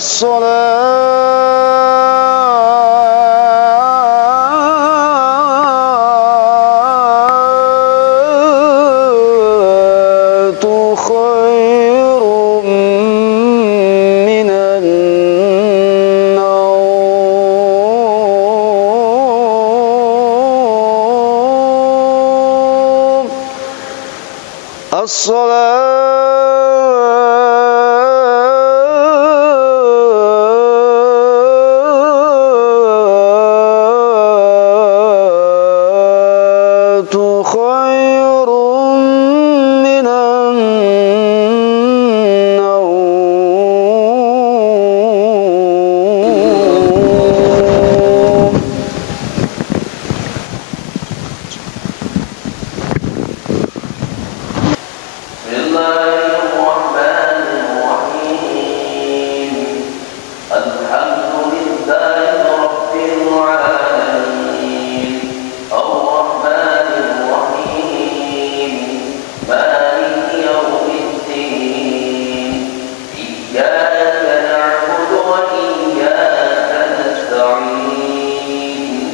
الصلاة خير من النوم الصلاة خير من النوم بسم الله الرحمن الرحيم الحمد لله رب العالمين الرحمن الرحيم مالك يوم الدين إياك نعبد وإياك نستعين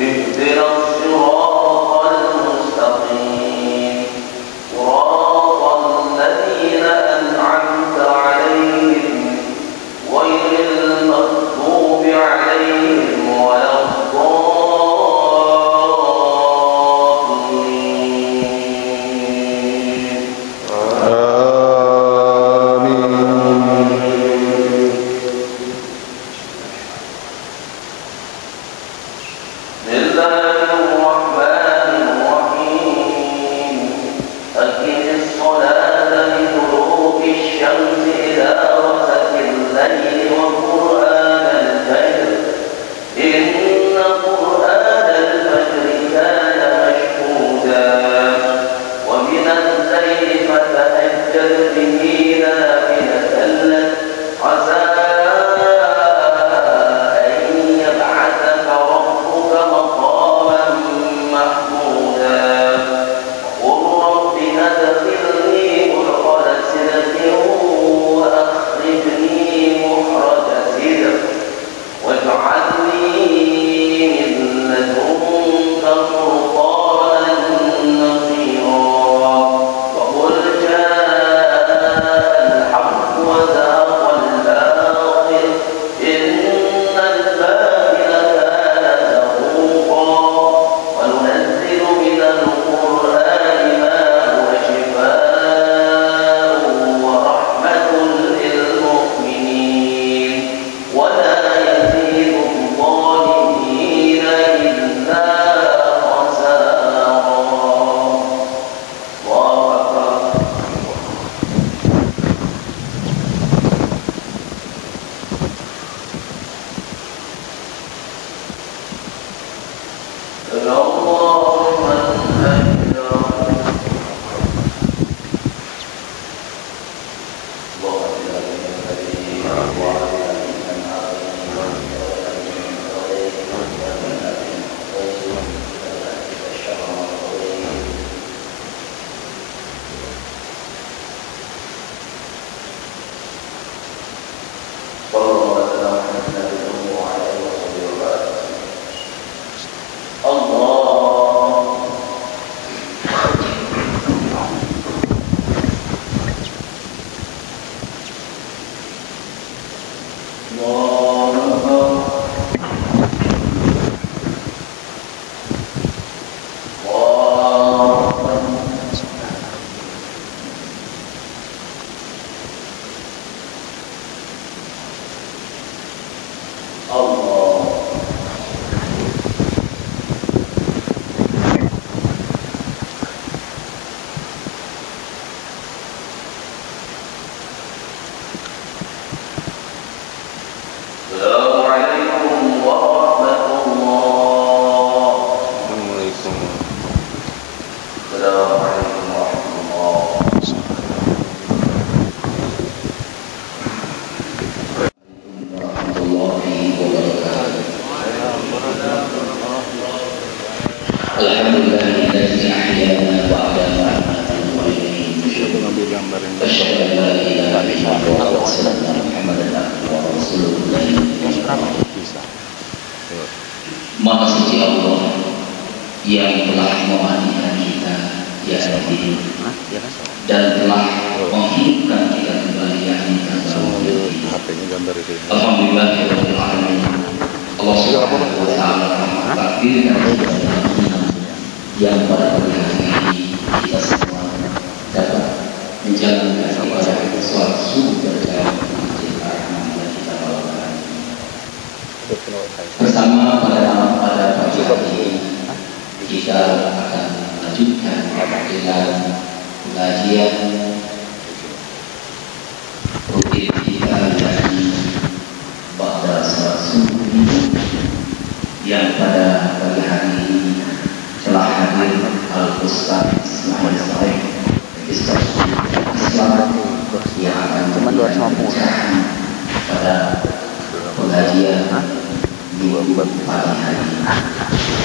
اهدنا الصراط المستقيم صراط الذين أنعمت عليهم غير المغضوب عليهم ولا الضالين بسم الله الرحمن الرحيم أقم الصلاة لدلوك الشمس إلى غسق الليل وقرآن الفجر إن قرآن الفجر كان مشهودا ومن الليل فتهجد به نافلة لك عسى أن يبعثك ربك مقاما محمودا وقل رب أدخلني مدخل صدق وأخرجني مخرج صدق واجعل لي من لدنك سلطانا نصيرا وقل جاء الحق وزهق الباطل إن الباطل كان زهوقا وننزل من القرآن ما هو شفاء ورحمة للمؤمنين ولا يزيد الظالمين إلا خسارا. الله أكبر. الله أكبر. warahmatullahi wabarakatuh. Alhamdulillah Allah Subhanahu wa taala takdirkan yang pada hari ini kita semua dapat menjalankan ibadah sholat subuh berjamaah di masjid Ar-Rahman yang kita bawakan bersama pada pagi hari ini. Kita akan melanjutkan dengan pengajian rutin kita dari ba'da sholat subuh yang pada pagi hari ini telah hadir Al-Ustaz Ismail Said Islam yang akan memberikan pencerahan pada pengajian di pagi hari ini.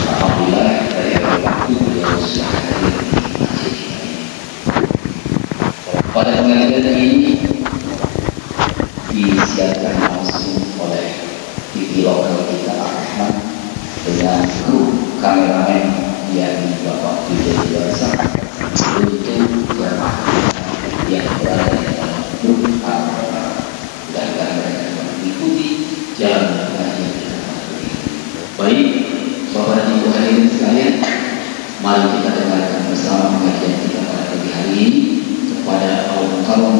Alhamdulillah dari waktu beliau sudah hadir di masjid ini. Pada pengajian ini disiarkan langsung oleh TV lokal kita Ar-Rahman dengan kru kameramen yang Bapak Bidul Biasa untuk jamaah yang berada di dalam grup Ar-Rahman dan mereka mengikuti jalan pengajian kita ini. Baik, saudara ibu hadirin sekalian, mari kita dengarkan bersama pengajian kita pada pagi hari ini kepada Al-Mukarram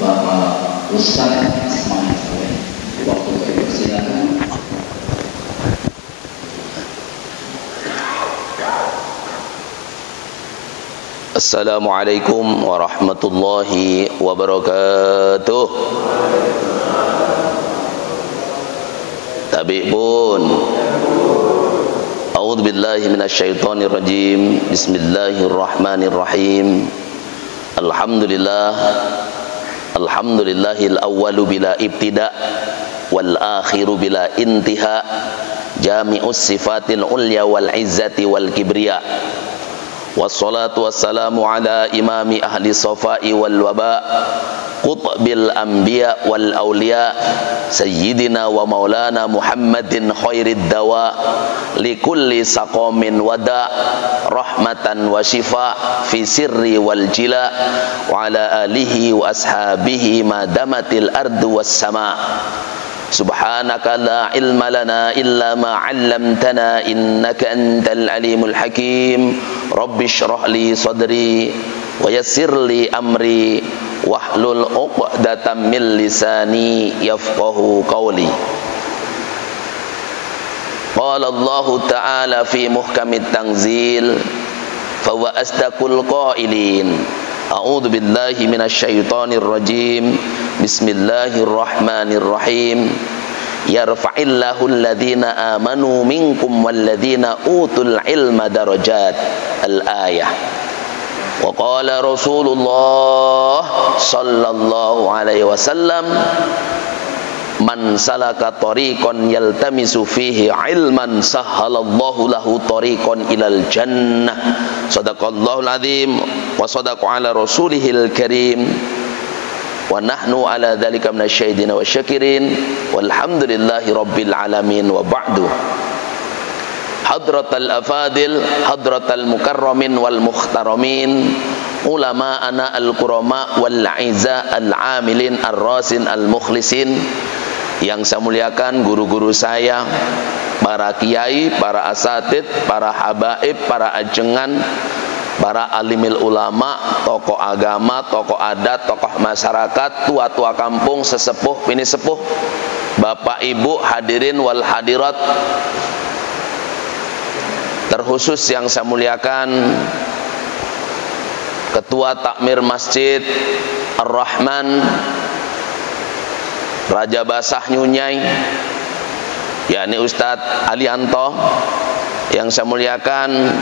Bapak Ustaz Ismail Said. Waktu saya persilakan. Assalamualaikum warahmatullahi wabarakatuh. Tabi pun. A'udzu billahi minasyaitonir rajim. Bismillahirrahmanirrahim. Alhamdulillahil awwalu bila ibtida wal akhiru bila intiha. Jami'us sifatil ulya wal izzati wal kibriya. Wassalatu wassalamu ala imami ahli safai wal waba qutbil anbiya wal awliya sayyidina wa maulana Muhammadin khairid dawa likulli saqamin wada rahmatan wa shifa fi sirri wal jila wa ala alihi wa ashabihi ma damatil ardu was sama. Subhanaka la ilma lana illa ma 'allamtana innaka antal alimul hakim. Rabbi shrah li sadri wa yassir li amri wahlul 'uqdatam min lisani yafqahu qawli. Qala Allah ta'ala fi muhkamit tanzil fa wa astaqul qailin. A'udzu billahi minasyaitonir rajim. Bismillahirrahmanirrahim. Yarfa'illahu alladhina amanu minkum walladhina utul ilma darajat. Al-ayah. Wa qala Rasulullah sallallahu alaihi wasallam, man salaka tariqan yaltamisu fihi ilman sahhalallahu lahu tariqan ilal jannah. Shadaqallahul azim wa shadaqa ala rasulihil karim. Wa nahnu ala dzalika minasyahidin wa syakirin walhamdulillahi rabbil alamin wa ba'du. Hadratal afadil, hadratal mukarramin wal mukhtaramin, ulama ana al-kurama wal aiza al-amilin ar-rasin al-mukhlisin. Yang saya muliakan guru-guru saya, para kiai, para asatid, para habaib, para ajengan, para alimil ulama, tokoh agama, tokoh adat, tokoh masyarakat, tua-tua kampung, sesepuh, pini sepuh, bapak ibu, hadirin wal hadirat. Terkhusus yang saya muliakan Ketua Takmir Masjid Ar-Rahman Raja Basah Nyunyai, yakni Ustadz Alianto. Yang saya muliakan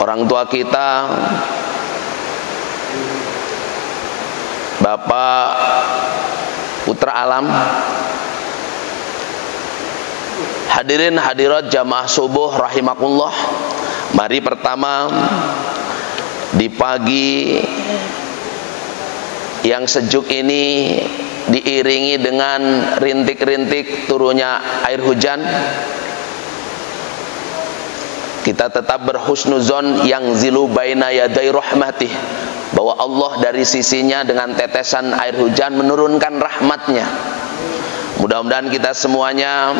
orang tua kita Bapak Putra Alam, hadirin hadirat jamaah subuh rahimakumullah. Mari pertama di pagi yang sejuk ini diiringi dengan rintik-rintik turunnya air hujan, kita tetap berhusnuzon yang zilu baina yaday rahmatih, bahwa Allah dari sisinya dengan tetesan air hujan menurunkan rahmatnya. Mudah-mudahan kita semuanya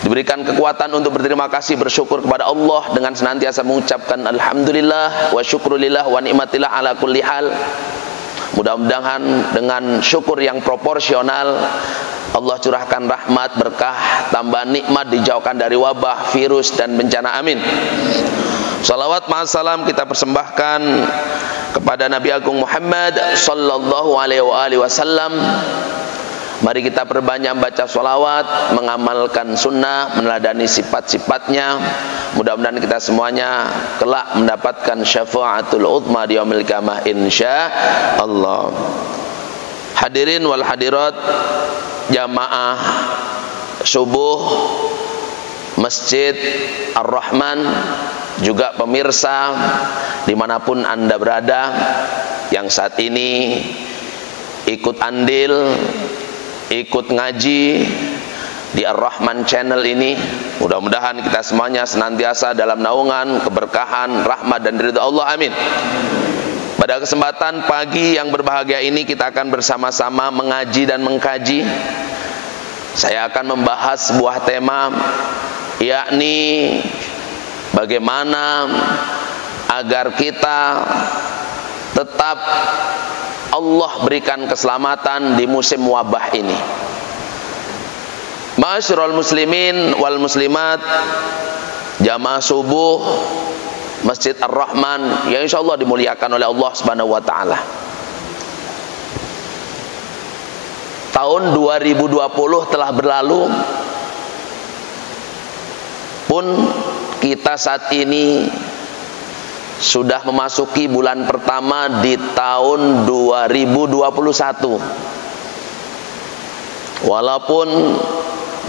diberikan kekuatan untuk berterima kasih, bersyukur kepada Allah dengan senantiasa mengucapkan alhamdulillah wa syukrulillah wa nikmatillah ala kulli hal. Mudah-mudahan dengan syukur yang proporsional Allah curahkan rahmat, berkah, tambah nikmat, dijauhkan dari wabah, virus dan bencana. Amin. Salawat ma'assalam kita persembahkan kepada Nabi Agung Muhammad sallallahu alaihi wasallam. Mari kita perbanyak baca sholawat, mengamalkan sunnah, meneladani sifat-sifatnya. Mudah-mudahan kita semuanya kelak mendapatkan syafaatul uzma di yaumil qiyamah insyaallah. Hadirin wal hadirat jamaah subuh Masjid Ar-Rahman, juga pemirsa dimanapun Anda berada yang saat ini ikut andil, ikut ngaji di Ar-Rahman Channel ini. Mudah-mudahan kita semuanya senantiasa dalam naungan, keberkahan, rahmat dan ridha Allah. Amin. Pada kesempatan pagi yang berbahagia ini kita akan bersama-sama mengaji dan mengkaji. Saya akan membahas sebuah tema, yakni bagaimana agar kita tetap Allah berikan keselamatan di musim wabah ini. Ma'asyiral muslimin wal muslimat, jamaah subuh Masjid Ar-Rahman yang insyaallah dimuliakan oleh Allah Subhanahu wa taala. Tahun 2020 telah berlalu, pun kita saat ini sudah memasuki bulan pertama di tahun 2021. Walaupun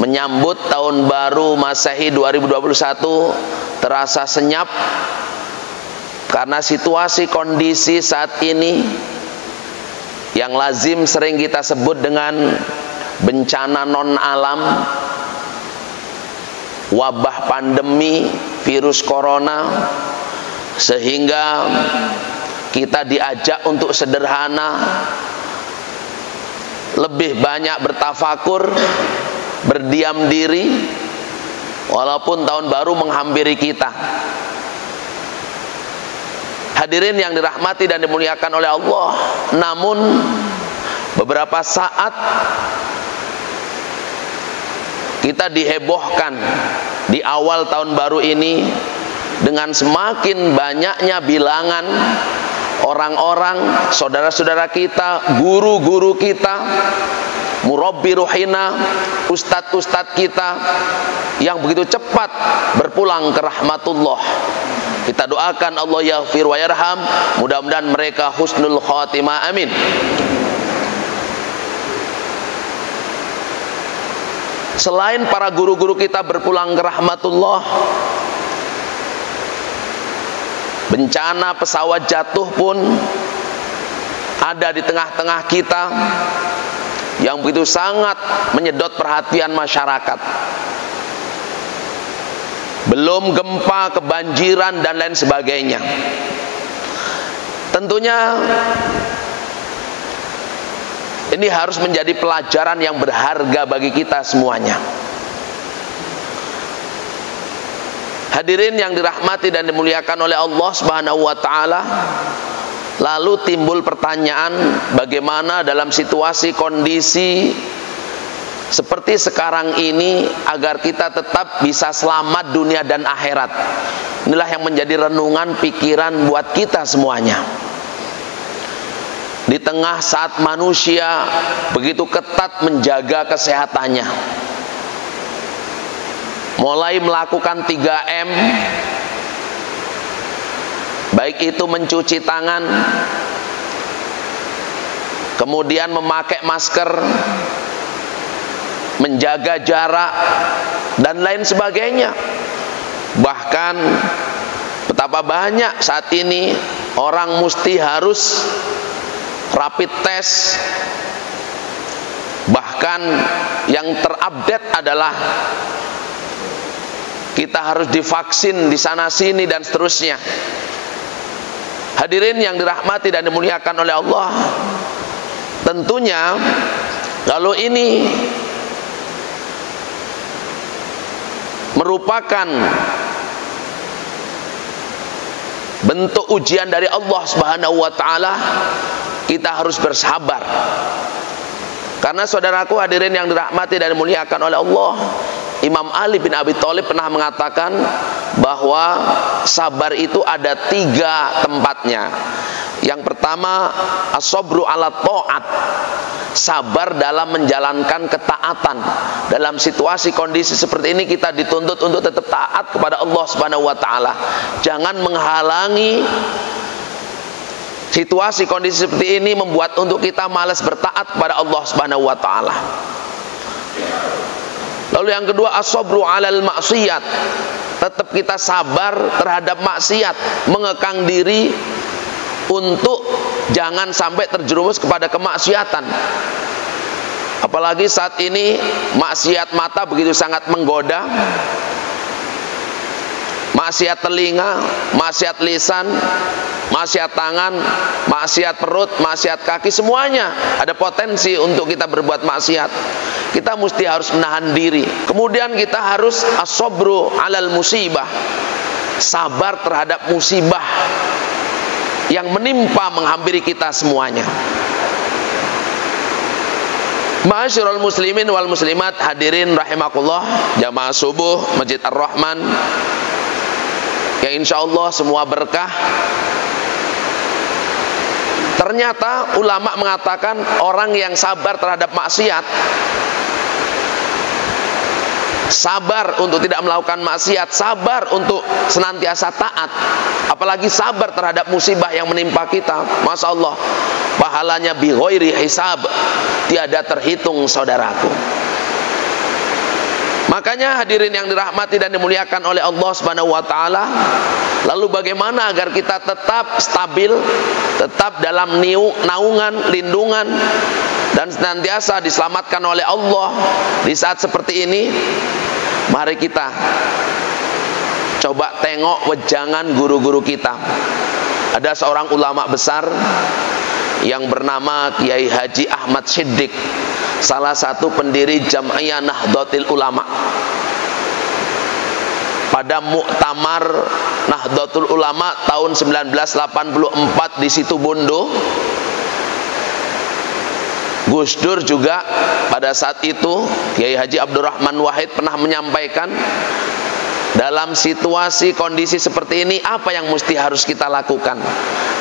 menyambut tahun baru Masehi 2021 terasa senyap karena situasi kondisi saat ini yang lazim sering kita sebut dengan bencana non alam, wabah pandemi virus corona, sehingga kita diajak untuk sederhana, lebih banyak bertafakur, berdiam diri, walaupun tahun baru menghampiri kita. Hadirin yang dirahmati dan dimuliakan oleh Allah, namun beberapa saat kita dihebohkan di awal tahun baru ini dengan semakin banyaknya bilangan orang-orang, saudara-saudara kita, guru-guru kita, murabbi ruhina, ustadz-ustadz kita yang begitu cepat berpulang ke rahmatullah. Kita doakan Allah yaghfir wa yarham, mudah-mudahan mereka husnul khatimah, amin. Selain para guru-guru kita berpulang ke rahmatullah, bencana pesawat jatuh pun ada di tengah-tengah kita yang begitu sangat menyedot perhatian masyarakat. Belum gempa, kebanjiran dan lain sebagainya. Tentunya ini harus menjadi pelajaran yang berharga bagi kita semuanya. Hadirin yang dirahmati dan dimuliakan oleh Allah Subhanahu wa taala, lalu timbul pertanyaan, bagaimana dalam situasi kondisi seperti sekarang ini agar kita tetap bisa selamat dunia dan akhirat. Inilah yang menjadi renungan pikiran buat kita semuanya. Di tengah saat manusia begitu ketat menjaga kesehatannya, mulai melakukan 3M, baik itu mencuci tangan, kemudian memakai masker, menjaga jarak dan lain sebagainya. Bahkan betapa banyak saat ini orang mesti harus rapid test. Bahkan yang terupdate adalah kita harus divaksin di sana sini dan seterusnya. Hadirin yang dirahmati dan dimuliakan oleh Allah, tentunya kalau ini merupakan bentuk ujian dari Allah Subhanahu wa taala, kita harus bersabar. Karena saudaraku hadirin yang dirahmati dan dimuliakan oleh Allah, Imam Ali bin Abi Thalib pernah mengatakan bahwa sabar itu ada 3 tempatnya. Yang pertama, as-sabru ala ta'at, sabar dalam menjalankan ketaatan. Dalam situasi kondisi seperti ini kita dituntut untuk tetap taat kepada Allah Subhanahu wa taala. Jangan menghalangi situasi kondisi seperti ini membuat untuk kita malas bertaat kepada Allah Subhanahu wa taala. Lalu yang kedua, as-sabru 'alal maksiyat. Tetap kita sabar terhadap maksiat, mengekang diri untuk jangan sampai terjerumus kepada kemaksiatan. Apalagi saat ini maksiat mata begitu sangat menggoda, maksiat telinga, maksiat lisan, maksiat tangan, maksiat perut, maksiat kaki, semuanya ada potensi untuk kita berbuat maksiat. Kita mesti harus menahan diri. Kemudian kita harus as-sabru 'alal musibah, sabar terhadap musibah yang menimpa menghampiri kita semuanya. Ma'asyiral muslimin wal muslimat, hadirin rahimakumullah, jamaah subuh Masjid Ar-Rahman yang insyaallah semua berkah. Ternyata ulama mengatakan orang yang sabar terhadap maksiat, sabar untuk tidak melakukan maksiat, sabar untuk senantiasa taat, apalagi sabar terhadap musibah yang menimpa kita, Masya Allah, pahalanya bi ghairi hisab, tiada terhitung saudaraku. Makanya hadirin yang dirahmati dan dimuliakan oleh Allah Subhanahu wa taala, lalu bagaimana agar kita tetap stabil, tetap dalam naungan, lindungan, dan senantiasa diselamatkan oleh Allah di saat seperti ini? Mari kita coba tengok wejangan guru-guru kita. Ada seorang ulama besar yang bernama Kiai Haji Ahmad Siddiq, salah satu pendiri Jam'iyah Nahdlatul Ulama. Pada Muktamar Nahdlatul Ulama tahun 1984 di Situbondo, Gus Dur juga pada saat itu, Kiai Haji Abdurrahman Wahid pernah menyampaikan, dalam situasi kondisi seperti ini apa yang mesti harus kita lakukan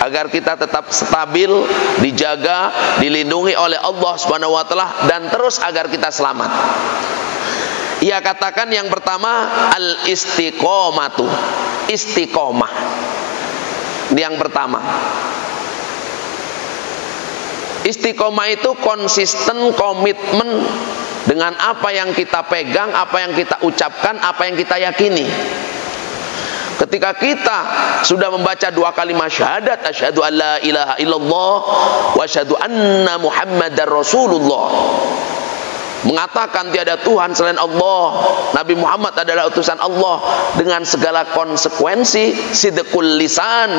agar kita tetap stabil, dijaga, dilindungi oleh Allah Subhanahu wa taala, dan terus agar kita selamat. Ia katakan yang pertama, al-istiqomatu, istiqomah. Ini yang pertama. Istiqomah itu konsisten, komitmen dengan apa yang kita pegang, apa yang kita ucapkan, apa yang kita yakini. Ketika kita sudah membaca 2 kalimat syahadat, asyhadu an la ilaha illallah wa asyhadu anna Muhammadar Rasulullah, mengatakan tiada Tuhan selain Allah, Nabi Muhammad adalah utusan Allah, dengan segala konsekuensi, sidqul lisan,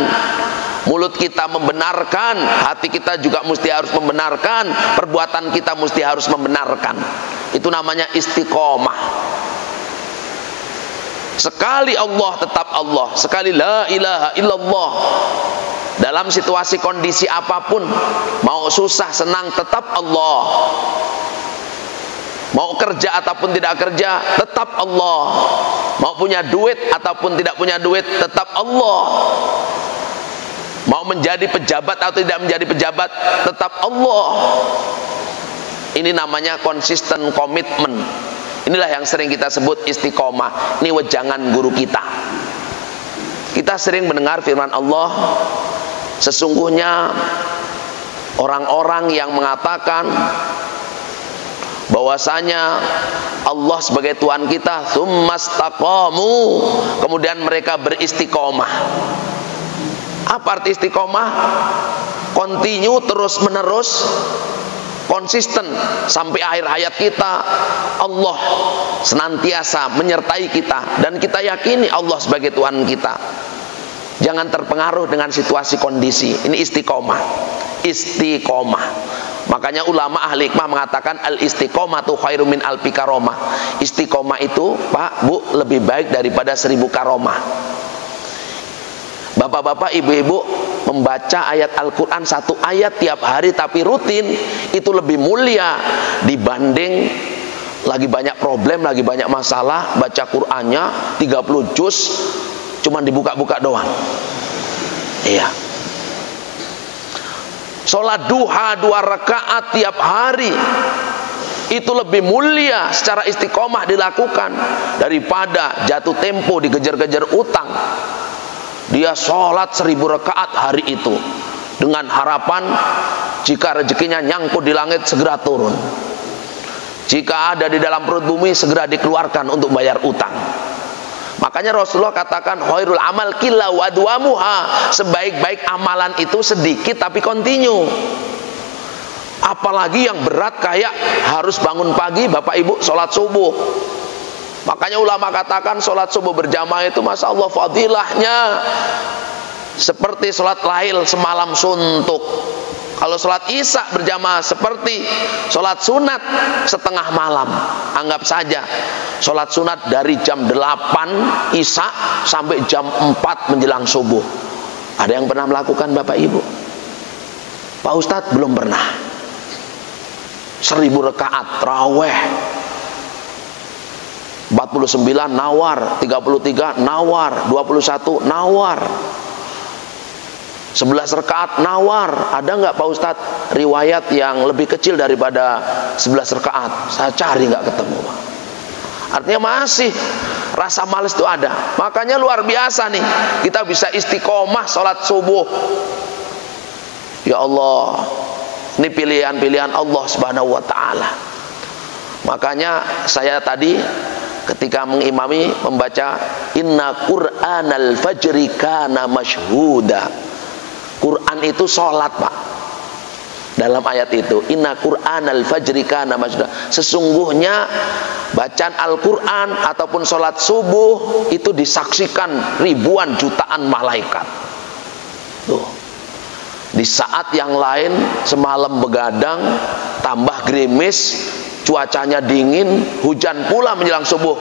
mulut kita membenarkan, hati kita juga mesti harus membenarkan, perbuatan kita mesti harus membenarkan. Itu namanya istiqomah. Sekali Allah tetap Allah, sekali la ilaha illallah. Dalam situasi kondisi apapun, mau susah senang tetap Allah, mau kerja ataupun tidak kerja tetap Allah, mau punya duit ataupun tidak punya duit tetap Allah, mau menjadi pejabat atau tidak menjadi pejabat tetap Allah. Ini namanya konsisten, komitmen. Inilah yang sering kita sebut istiqomah. Ini wejangan guru kita. Kita sering mendengar firman Allah, sesungguhnya orang-orang yang mengatakan bahwasanya Allah sebagai Tuhan kita, tsumastaqamu, kemudian mereka beristiqomah. Apa arti istiqomah? Continue, terus menerus, konsisten sampai akhir hayat kita. Allah senantiasa menyertai kita dan kita yakini Allah sebagai Tuhan kita. Jangan terpengaruh dengan situasi kondisi. Ini istiqomah. Istiqomah. Makanya ulama ahli hikmah mengatakan al-istiqomatu khairu min alfi karomah. Istiqomah itu, Pak, Bu, lebih baik daripada 1000 karomah. Bapak-bapak, ibu-ibu, membaca ayat Al-Quran 1 ayat tiap hari tapi rutin, itu lebih mulia dibanding lagi banyak problem, lagi banyak masalah, baca Qur'annya 30 juz cuman dibuka-buka doang. Iya. Sholat duha 2 rakaat tiap hari itu lebih mulia secara istiqomah dilakukan daripada jatuh tempo dikejar-kejar utang. Dia sholat 1000 rakaat hari itu dengan harapan jika rezekinya nyangkut di langit segera turun, jika ada di dalam perut bumi segera dikeluarkan untuk bayar utang. Makanya Rasulullah katakan khairul amal qilla wa adwamuha, sebaik-baik amalan itu sedikit tapi kontinu. Apalagi yang berat kayak harus bangun pagi, Bapak Ibu, sholat subuh. Makanya ulama katakan sholat subuh berjamaah itu Masya Allah fadilahnya seperti sholat lail semalam suntuk. Kalau sholat isya berjamaah seperti sholat sunat setengah malam. Anggap saja sholat sunat dari jam 8 isya sampai jam 4 menjelang subuh. Ada yang pernah melakukan Bapak Ibu? Pak Ustadz belum pernah. 1000 rakaat raweh, 49 nawar, 33 nawar, 21 nawar, 11 rakaat nawar. Ada nggak Pak Ustadz riwayat yang lebih kecil daripada 11 rakaat? Saya cari nggak ketemu, Pak. Artinya masih rasa malas itu ada. Makanya luar biasa nih, kita bisa istiqomah sholat subuh. Ya Allah, ini pilihan-pilihan Allah Subhanahu wa Ta'ala. Makanya saya tadi ketika mengimami membaca inna Qur'anal fajri kana masyhuda. Quran itu sholat, Pak. Dalam ayat itu inna Qur'anal fajri kana masyhuda, sesungguhnya bacaan Al-Quran ataupun sholat subuh itu disaksikan ribuan jutaan malaikat. Tuh. Di saat yang lain semalam begadang, tambah gerimis, cuacanya dingin, hujan pula menjelang subuh,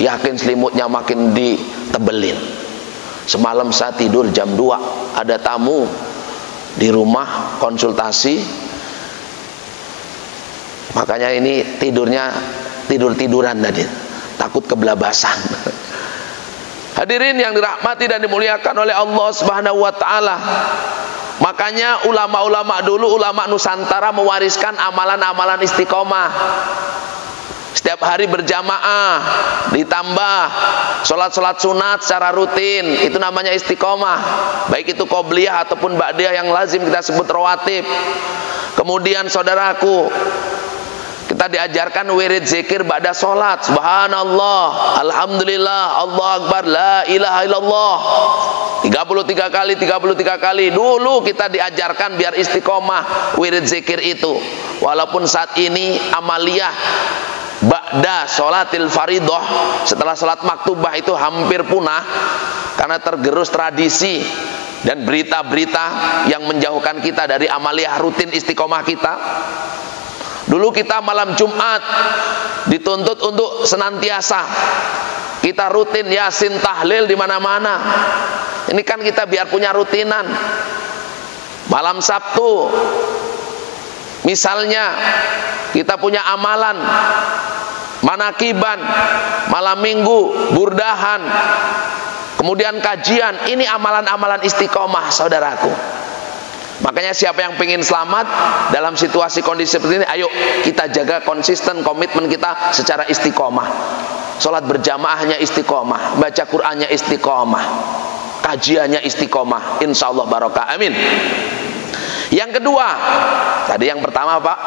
yakin selimutnya makin ditebelin. Semalam saya tidur jam 2, ada tamu di rumah konsultasi, makanya ini tidurnya tidur-tiduran tadi, takut kebelabasan. Hadirin yang dirahmati dan dimuliakan oleh Allah Subhanahu wa Ta'ala. Makanya ulama-ulama dulu, ulama Nusantara mewariskan amalan-amalan istiqomah. Setiap hari berjamaah, ditambah sholat-sholat sunat secara rutin, itu namanya istiqomah. Baik itu qobliyah ataupun ba'diyah yang lazim kita sebut rawatib. Kemudian saudaraku, kita diajarkan wirid zikir ba'da sholat. Subhanallah, Alhamdulillah, Allah Akbar, La ilaha illallah, 33 kali, 33 kali. Dulu kita diajarkan biar istiqomah wirid zikir itu. Walaupun saat ini amaliyah ba'da sholatil faridoh, setelah sholat maktubah itu hampir punah karena tergerus tradisi dan berita-berita yang menjauhkan kita dari amaliyah rutin istiqomah kita. Dulu kita malam Jumat dituntut untuk senantiasa kita rutin yasin tahlil di mana-mana. Ini kan kita biar punya rutinan. Malam Sabtu misalnya kita punya amalan manakiban, malam Minggu burdahan, kemudian kajian. Ini amalan-amalan istiqomah, saudaraku. Makanya siapa yang pengen selamat dalam situasi kondisi seperti ini, ayo kita jaga konsisten komitmen kita secara istiqomah. Sholat berjamaahnya istiqomah, baca Qur'annya istiqomah, kajiannya istiqomah, insya Allah barokah, amin. Yang kedua, tadi yang pertama Pak,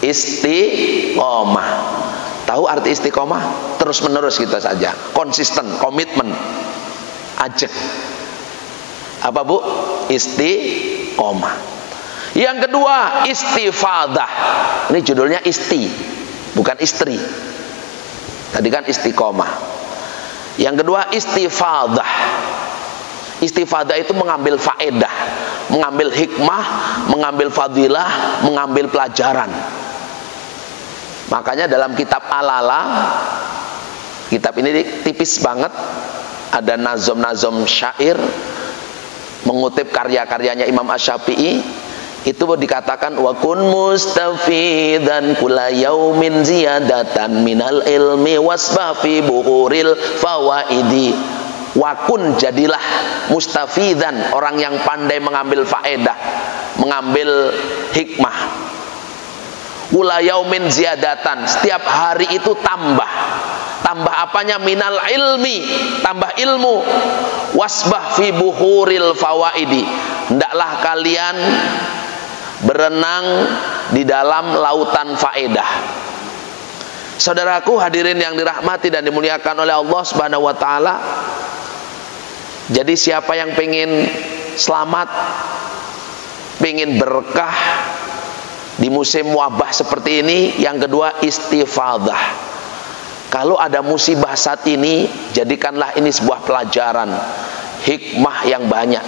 istiqomah. Tahu arti istiqomah? Terus menerus kita saja, konsisten, komitmen, ajak. Apa Bu? Istiqomah. Yang kedua istifadah. Ini judulnya isti, bukan istri. Tadi kan istiqomah. Yang kedua istifadah. Istifadah itu mengambil faedah, mengambil hikmah, mengambil fadilah, mengambil pelajaran. Makanya dalam kitab Alala, kitab ini tipis banget, ada nazom-nazom syair mengutip karya-karyanya Imam Asy-Syafi'i. Itu dikatakan wa kun mustafidan kulla yaumin ziyadatan minal ilmi wasbah fi buhuril fawaidi. Wa kun, jadilah mustafidan, orang yang pandai mengambil faedah, mengambil hikmah. Kulla yaumin ziyadatan, setiap hari itu tambah. Tambah apanya? Minal ilmi, tambah ilmu. Wasbah fi buhuril fawaidi, hendaklah kalian berenang di dalam lautan faedah. Saudaraku hadirin yang dirahmati dan dimuliakan oleh Allah Subhanahu wa taala. Jadi siapa yang pengen selamat, pengen berkah di musim wabah seperti ini, yang kedua istifadah. Kalau ada musibah saat ini, jadikanlah ini sebuah pelajaran, hikmah yang banyak.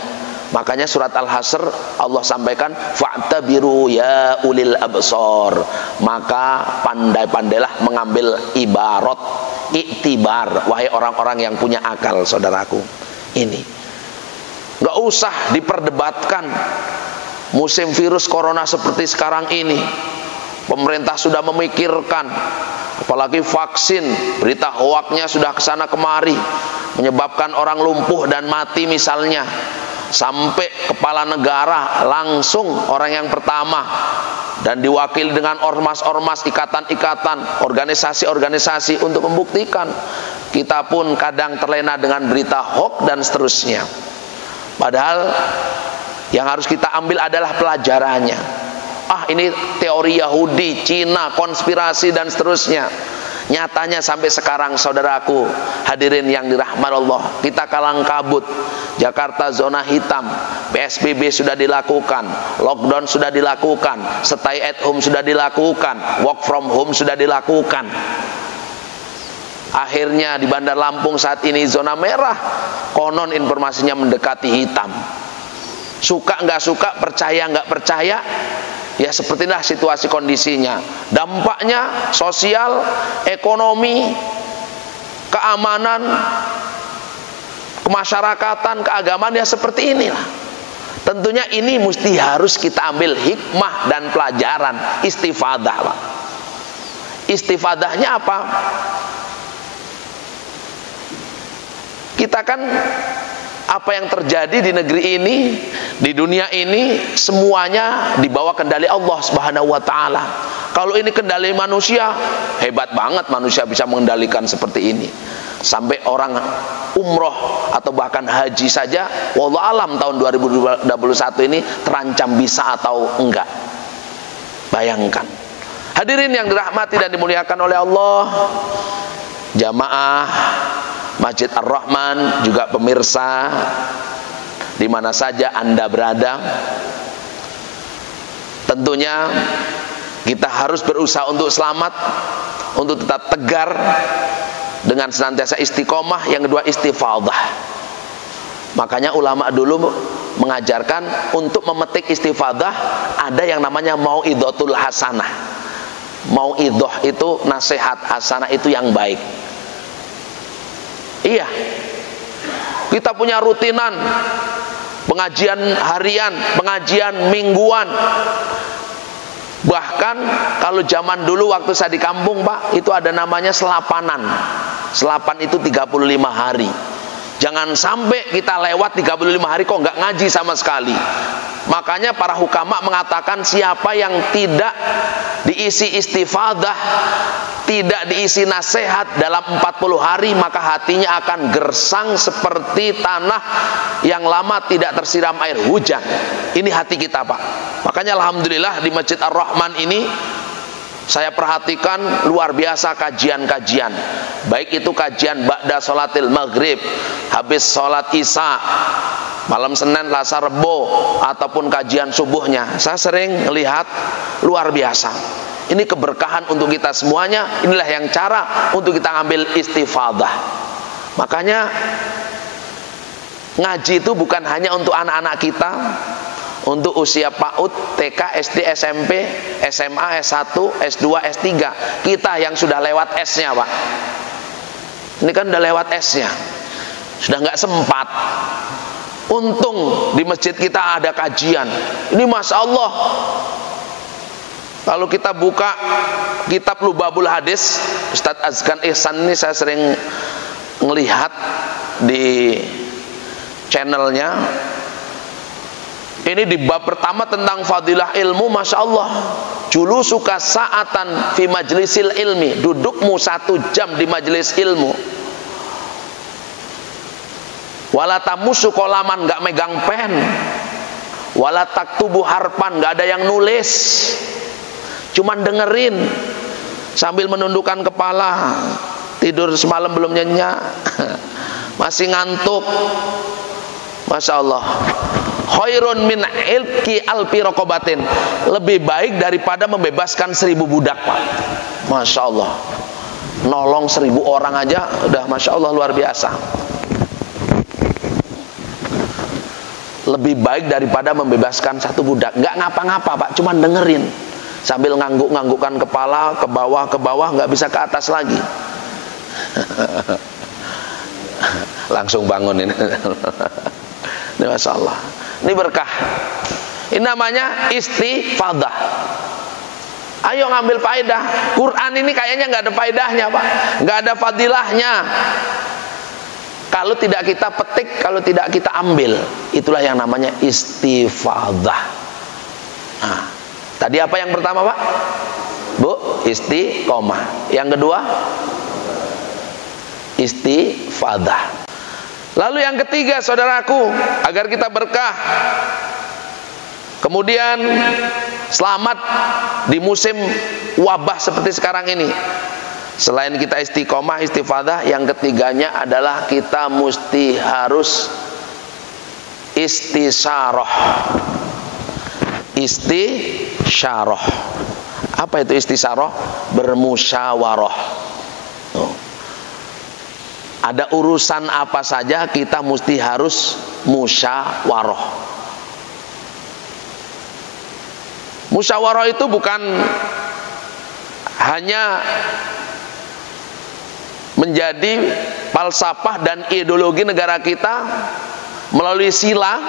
Makanya surat Al-Hasr Allah sampaikan fa'tabiru ya ulil absor, maka pandai-pandailah mengambil ibarat, iktibar, wahai orang-orang yang punya akal. Saudaraku, ini nggak usah diperdebatkan. Musim virus corona seperti sekarang ini, pemerintah sudah memikirkan, apalagi vaksin, berita hoaknya sudah kesana kemari, menyebabkan orang lumpuh dan mati misalnya. Sampai kepala negara langsung orang yang pertama, dan diwakili dengan ormas-ormas, ikatan-ikatan, organisasi-organisasi untuk membuktikan. Kita pun kadang terlena dengan berita hoax dan seterusnya. Padahal yang harus kita ambil adalah pelajarannya. Ini teori Yahudi, Cina, konspirasi dan seterusnya. Nyatanya sampai sekarang saudaraku hadirin yang dirahmati Allah, kita kalang kabut. Jakarta zona hitam, PSBB sudah dilakukan, lockdown sudah dilakukan, stay at home sudah dilakukan, work from home sudah dilakukan. Akhirnya di Bandar Lampung saat ini zona merah, konon informasinya mendekati hitam. Suka nggak suka, percaya nggak percaya, ya sepertilah situasi kondisinya. Dampaknya sosial, ekonomi, keamanan, kemasyarakatan, keagamaan, ya seperti inilah. Tentunya ini mesti harus kita ambil hikmah dan pelajaran, istifadah, Pak. Istifadahnya apa? Kita kan apa yang terjadi di negeri ini, di dunia ini, semuanya dibawa kendali Allah Subhanahu wa taala. Kalau ini kendali manusia, hebat banget manusia bisa mengendalikan seperti ini. Sampai orang umroh atau bahkan haji saja, wallahu alam tahun 2021 ini terancam bisa atau enggak. Bayangkan. Hadirin yang dirahmati dan dimuliakan oleh Allah, jamaah Masjid Ar-Rahman, juga pemirsa di mana saja Anda berada, tentunya kita harus berusaha untuk selamat, untuk tetap tegar dengan senantiasa istiqomah. Yang kedua istifadah. Makanya ulama dulu mengajarkan untuk memetik istifadah ada yang namanya mauidhatul hasanah. Mauidhah itu nasihat, hasanah itu yang baik. Iya, kita punya rutinan pengajian harian, pengajian mingguan. Bahkan kalau zaman dulu waktu saya di kampung, Pak, itu ada namanya selapanan. Selapan itu 35 hari. Jangan sampai kita lewat 35 hari kok nggak ngaji sama sekali. Makanya para hukama mengatakan siapa yang tidak diisi istifadah, tidak diisi nasihat dalam 40 hari, maka hatinya akan gersang seperti tanah yang lama tidak tersiram air hujan. Ini hati kita, Pak. Makanya alhamdulillah di Masjid Ar-Rahman ini saya perhatikan luar biasa kajian-kajian. Baik itu kajian ba'da sholatil maghrib, habis sholat isya, malam Senin, Selasa, Rebo, ataupun kajian subuhnya. Saya sering lihat luar biasa. Ini keberkahan untuk kita semuanya. Inilah yang cara untuk kita ambil istifadah. Makanya Ngaji itu bukan hanya untuk anak-anak kita, untuk usia PAUD, TK, SD, SMP, SMA, S1, S2, S3. Kita yang sudah lewat S-nya, Pak. Ini kan udah lewat S-nya, sudah nggak sempat. Untung di masjid kita ada kajian. Ini Masya Allah, kalau kita buka kitab Lubabul Hadis, Ustadz Azkan Ihsan ini saya sering ngelihat di channelnya. Ini di bab pertama tentang fadilah ilmu, Masya Allah. Julusuka sa'atan fi majlisil ilmi, dudukmu 1 jam di majelis ilmu. Wala tamusu kolaman, nggak megang pen. Wala taktubu harpan, nggak ada yang nulis. Cuman dengerin sambil menundukkan kepala. Tidur semalam belum nyenyak, masih ngantuk. Masya Allah. Khairun min ilki alfi raqabatin, lebih baik daripada membebaskan 1000 budak, Pak. Masya Allah. Nolong 1000 orang aja udah Masya Allah luar biasa. Lebih baik daripada membebaskan 1 budak. Nggak ngapa-ngapa, Pak, cuman dengerin sambil ngangguk-nganggukkan kepala ke bawah, nggak bisa ke atas lagi. Langsung bangun ini. Ini Masya Allah. Ini berkah. Ini namanya istifadah. Ayo ngambil faedah. Quran ini kayaknya nggak ada faedahnya, Pak. Nggak ada fadilahnya. Kalau tidak kita petik, kalau tidak kita ambil, itulah yang namanya istifadah. Nah, tadi apa yang pertama, Pak? Bu, istiqomah. Yang kedua, istifadah. Lalu yang ketiga, saudaraku, agar kita berkah, kemudian selamat di musim wabah seperti sekarang ini. Selain kita istiqomah, istifadah, yang ketiganya adalah kita mesti harus istisyarah. Istisyarah. Apa itu istisyarah? Bermusyawarah. Ada urusan apa saja kita mesti harus musyawarah. Musyawarah itu bukan hanya menjadi falsafah dan ideologi negara kita melalui sila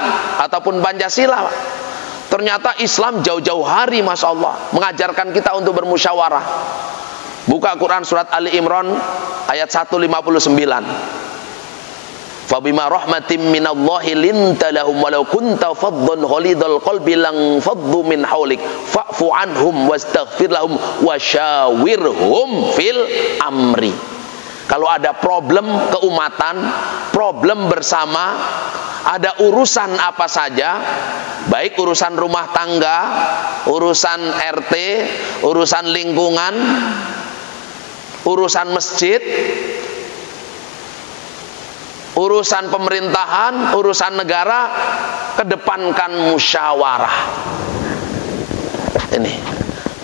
ataupun Pancasila. Ternyata Islam jauh-jauh hari, Masya Allah, mengajarkan kita untuk bermusyawarah. Buka Quran surat Ali Imran ayat 159. Fabima rahmatim minallahi linta lahum walau kunta faddan ghalidhal qalbi lang faddu min haulik fa'fu anhum wastaghfir lahum wasyawirhum fil amri. Kalau ada problem keumatan, problem bersama, ada urusan apa saja, baik urusan rumah tangga, urusan RT, urusan lingkungan, urusan masjid, urusan pemerintahan, urusan negara, kedepankan musyawarah. Ini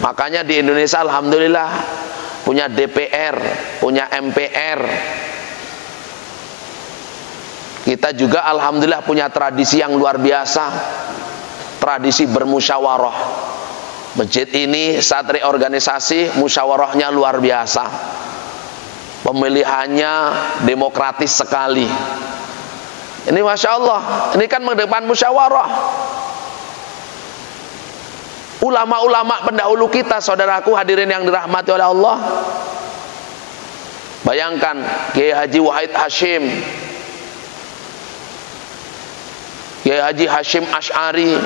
makanya di Indonesia alhamdulillah punya DPR, punya MPR. Kita juga alhamdulillah punya tradisi yang luar biasa, tradisi bermusyawarah. Masjid ini saat reorganisasi musyawarahnya luar biasa. Pemilihannya demokratis sekali. Ini Masya Allah, ini kan mendepan musyawarah. Ulama-ulama pendahulu kita, saudaraku hadirin yang dirahmati oleh Allah. Bayangkan Kiai Haji Wahid Hashim, Kiai Haji Hashim Asy'ari,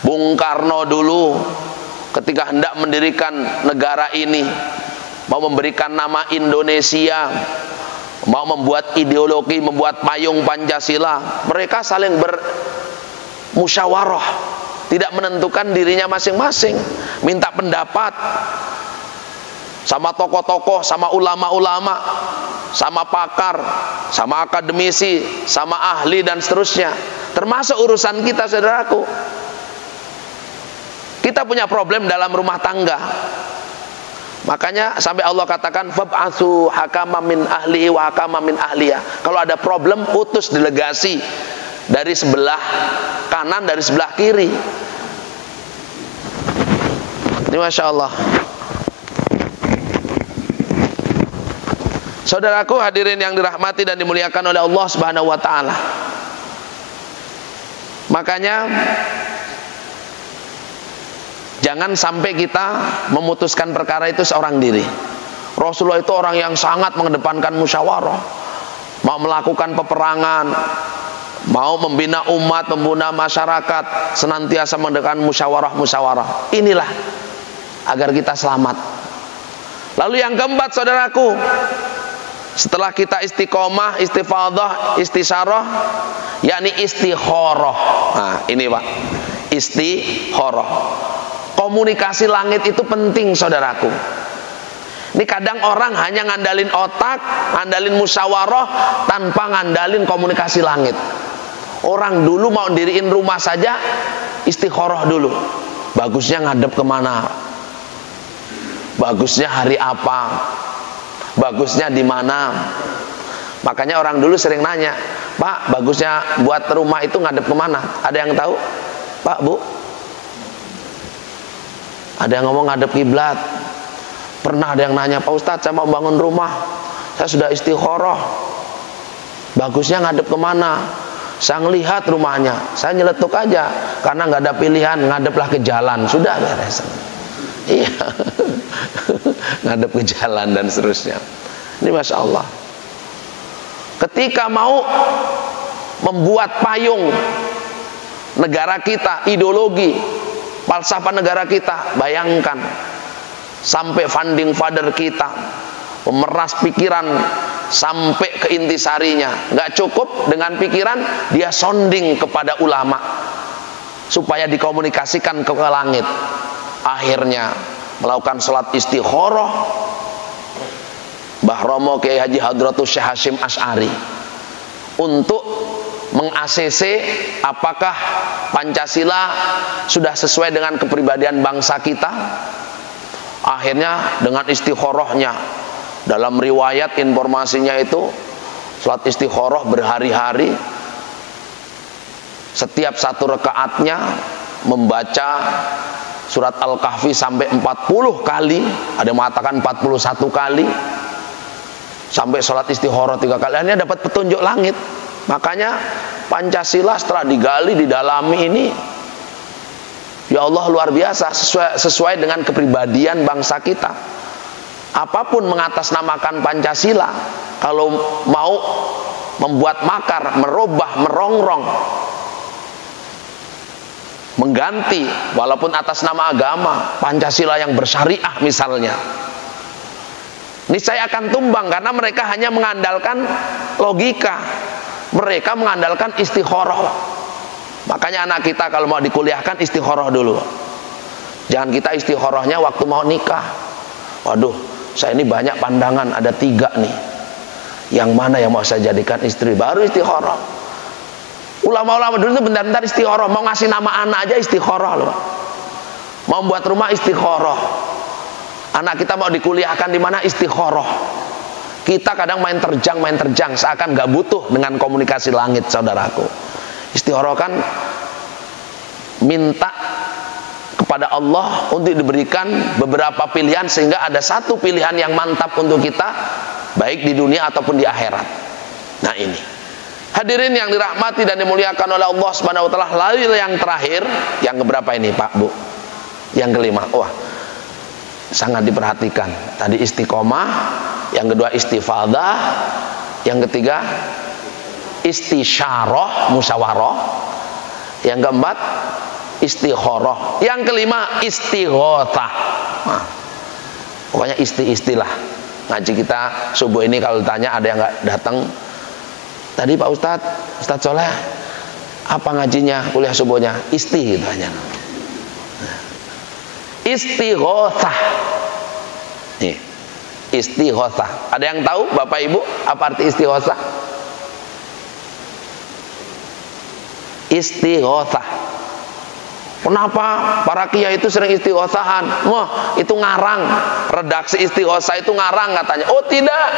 Bung Karno dulu ketika hendak mendirikan negara ini, mau memberikan nama Indonesia, mau membuat ideologi, membuat payung Pancasila, mereka saling bermusyawarah, tidak menentukan dirinya masing-masing, minta pendapat sama tokoh-tokoh, sama ulama-ulama, sama pakar, sama akademisi, sama ahli dan seterusnya. Termasuk urusan kita, saudaraku. Kita punya problem dalam rumah tangga. Makanya sampai Allah katakan fab'atsu hakama min ahlihi wa hakama min ahliya. Kalau ada problem, utus delegasi dari sebelah kanan, dari sebelah kiri. Ini Masya Allah. Saudaraku hadirin yang dirahmati dan dimuliakan oleh Allah Subhanahu wa taala. Makanya jangan sampai kita memutuskan perkara itu seorang diri. Rasulullah itu orang yang sangat mengedepankan musyawarah. Mau melakukan peperangan, mau membina umat, membina masyarakat, senantiasa mengedepankan musyawarah. Inilah agar kita selamat. Lalu yang keempat saudaraku, setelah kita istiqomah, istifadah, istisyarah, yakni istikharah. Nah, ini Pak, istikharah. Komunikasi langit itu penting saudaraku. Ini kadang orang hanya ngandalin otak, ngandalin musyawarah tanpa ngandalin komunikasi langit. Orang dulu mau diriin rumah saja istikharah dulu. Bagusnya ngadep kemana? Bagusnya hari apa? Bagusnya di mana? Makanya orang dulu sering nanya, Pak, bagusnya buat rumah itu ngadep kemana? Ada yang tahu? Pak, Bu? Ada yang ngomong ngadep kiblat. Pernah ada yang nanya, Pak Ustadz, saya mau bangun rumah, saya sudah istikharah, bagusnya ngadep kemana? Saya ngelihat rumahnya, saya nyeletuk aja, karena nggak ada pilihan, ngadeplah ke jalan, sudah beres. Iya, ngadep ke jalan dan seterusnya. Ini Masya Allah. Ketika mau membuat payung negara kita, ideologi, falsafah negara kita, bayangkan sampai founding father kita memeras pikiran sampai ke intisarinya. Nggak cukup dengan pikiran, dia sounding kepada ulama supaya dikomunikasikan ke langit. Akhirnya melakukan sholat istikharah Mbah Romo Kiai Haji Hadratus Syekh Hasyim Asy'ari untuk meng-ACC apakah Pancasila sudah sesuai dengan kepribadian bangsa kita. Akhirnya dengan istikharahnya, dalam riwayat informasinya itu sholat istikharah berhari-hari, setiap satu rakaatnya membaca surat Al-Kahfi sampai 40 kali, ada yang mengatakan 41 kali, sampai sholat istikharah 3 kali. Akhirnya dapat petunjuk langit. Makanya Pancasila setelah digali, didalami ini, ya Allah luar biasa, sesuai dengan kepribadian bangsa kita. Apapun mengatasnamakan Pancasila, kalau mau membuat makar, merubah, merongrong, mengganti walaupun atas nama agama, Pancasila yang bersyariah misalnya, niscaya akan tumbang karena mereka hanya mengandalkan logika, mereka mengandalkan istikharah. Makanya anak kita kalau mau dikuliahkan istikharah dulu. Jangan kita istikharahnya waktu mau nikah. Waduh, saya ini banyak pandangan, ada 3 nih, yang mana yang mau saya jadikan istri, baru istikharah. Ulama-ulama dulu itu bentar-bentar istikharah, mau ngasih nama anak aja istikharah loh. Mau buat rumah istikharah. Anak kita mau dikuliahkan di mana istikharah. Kita kadang main terjang, seakan nggak butuh dengan komunikasi langit, saudaraku. Istikharah kan minta kepada Allah untuk diberikan beberapa pilihan sehingga ada satu pilihan yang mantap untuk kita, baik di dunia ataupun di akhirat. Nah ini. Hadirin yang dirahmati dan dimuliakan oleh Allah Subhanahu wa taala. Lalu yang terakhir, yang keberapa ini Pak, Bu? Yang kelima. Wah, sangat diperhatikan. Tadi istiqomah, yang kedua istifadah, yang ketiga istisyarah, musyawarah, yang keempat istikharah, yang kelima istighatsah. Nah, pokoknya istilah. Ngaji kita subuh ini kalau ditanya ada yang nggak datang, tadi Pak Ustadz Soleh, apa ngajinya, kuliah subuhnya? Isti gitu aja. Istighatsah. Nih, istighatsah. Ada yang tahu Bapak Ibu apa arti istighatsah? Istighatsah. Kenapa para kiai itu sering istighosahan? Wah, itu ngarang. Redaksi istighosah itu ngarang katanya. Oh tidak.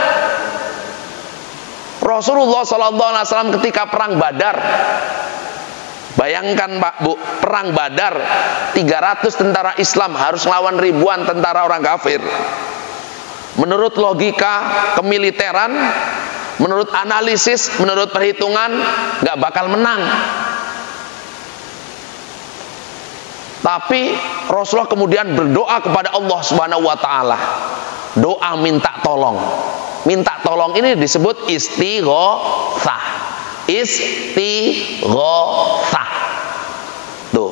Rasulullah SAW ketika perang Badar, bayangkan Pak Bu, perang Badar 300 tentara Islam harus melawan ribuan tentara orang kafir. Menurut logika kemiliteran, menurut analisis, menurut perhitungan, nggak bakal menang. Tapi Rasulullah kemudian berdoa kepada Allah Subhanahu wa taala. Doa minta tolong. Minta tolong ini disebut istighosah. Istighosah. Tuh.